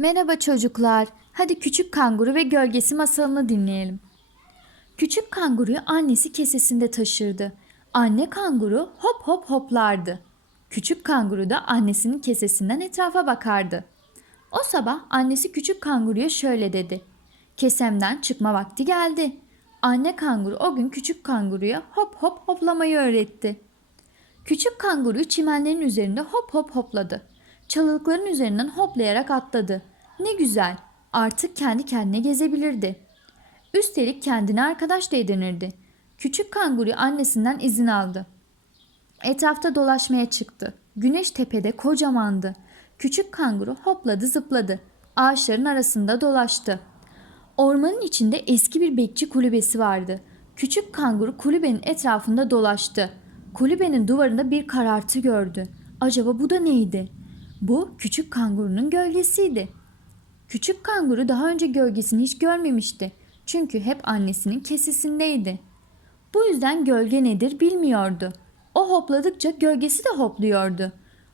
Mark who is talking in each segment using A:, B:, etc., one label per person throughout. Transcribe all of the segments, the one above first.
A: Merhaba çocuklar. Hadi küçük kanguru ve gölgesi masalını dinleyelim. Küçük kanguruyu annesi kesesinde taşırdı. Anne kanguru hop hop hoplardı. Küçük kanguru da annesinin kesesinden etrafa bakardı. O sabah annesi küçük kanguruya şöyle dedi. Kesemden çıkma vakti geldi. Anne kanguru o gün küçük kanguruya hop hop hoplamayı öğretti. Küçük kanguru çimenlerin üzerinde hop hop hopladı. Çalılıkların üzerinden hoplayarak atladı. Ne güzel. Artık kendi kendine gezebilirdi. Üstelik kendine arkadaş da edinirdi. Küçük kanguru annesinden izin aldı. Etrafta dolaşmaya çıktı. Güneş tepede kocamandı. Küçük kanguru hopladı zıpladı. Ağaçların arasında dolaştı. Ormanın içinde eski bir bekçi kulübesi vardı. Küçük kanguru kulübenin etrafında dolaştı. Kulübenin duvarında bir karartı gördü. Acaba bu da neydi? Bu küçük kangurunun gölgesiydi. Küçük kanguru daha önce gölgesini hiç görmemişti. Çünkü hep annesinin kesesindeydi. Bu yüzden gölge nedir bilmiyordu. O hopladıkça gölgesi de hopluyordu.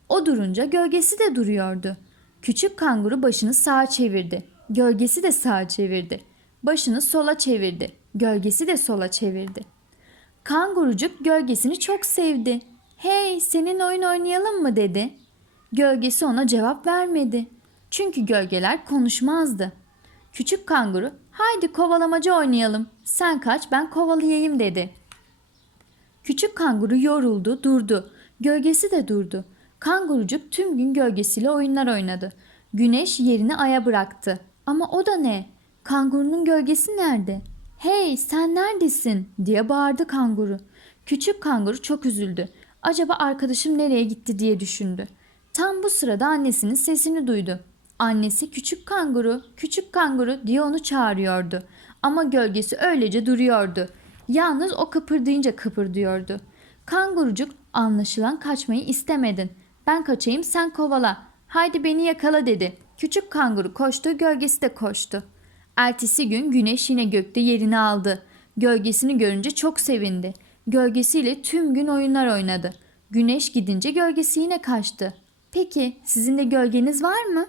A: O durunca gölgesi de duruyordu. Küçük kanguru başını sağa çevirdi. Gölgesi de sağa çevirdi. Başını sola çevirdi. Gölgesi de sola çevirdi. Kangurucuk gölgesini çok sevdi. Hey senin oyun oynayalım mı dedi. Gölgesi ona cevap vermedi. Çünkü gölgeler konuşmazdı. Küçük kanguru haydi kovalamaca oynayalım. Sen kaç ben kovalayayım dedi. Küçük kanguru yoruldu durdu. Gölgesi de durdu. Kangurucuk tüm gün gölgesiyle oyunlar oynadı. Güneş yerini aya bıraktı. Ama o da ne? Kangurunun gölgesi nerede? Hey sen neredesin? diye bağırdı kanguru. Küçük kanguru çok üzüldü. Acaba arkadaşım nereye gitti diye düşündü. Tam bu sırada annesinin sesini duydu. Annesi küçük kanguru, küçük kanguru diye onu çağırıyordu. Ama gölgesi öylece duruyordu. Yalnız o kıpırdayınca kıpırdıyordu. Kangurucuk anlaşılan kaçmayı istemedin. Ben kaçayım sen kovala. Haydi beni yakala dedi. Küçük kanguru koştu gölgesi de koştu. Ertesi gün güneş yine gökte yerini aldı. Gölgesini görünce çok sevindi. Gölgesiyle tüm gün oyunlar oynadı. Güneş gidince gölgesi yine kaçtı. Peki sizin de gölgeniz var mı?